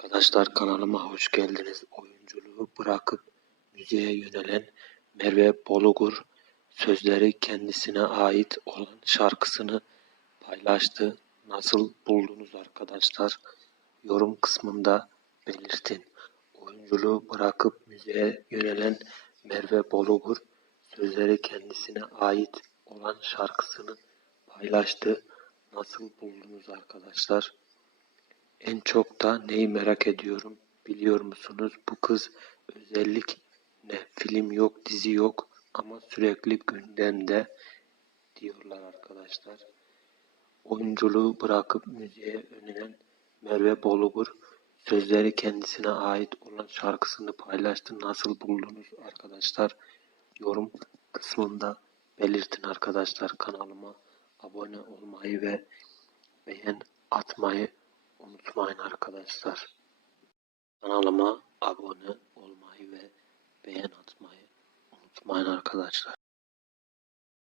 Arkadaşlar kanalıma hoş geldiniz. Oyunculuğu bırakıp müziğe yönelen Merve Bolugur sözleri kendisine ait olan şarkısını paylaştı. Nasıl buldunuz arkadaşlar? Yorum kısmında belirtin. Oyunculuğu bırakıp müziğe yönelen Merve Bolugur sözleri kendisine ait olan şarkısını paylaştı. Nasıl buldunuz arkadaşlar? En çok da neyi merak ediyorum biliyor musunuz? Bu kız özellik ne? Film yok, dizi yok ama sürekli gündemde diyorlar arkadaşlar. Oyunculuğu bırakıp müziğe yönelen Merve Bolugur sözleri kendisine ait olan şarkısını paylaştı. Nasıl buldunuz arkadaşlar? Yorum kısmında belirtin arkadaşlar. Kanalıma abone olmayı ve beğen atmayı unutmayın arkadaşlar. Kanalıma abone olmayı ve beğen atmayı unutmayın arkadaşlar.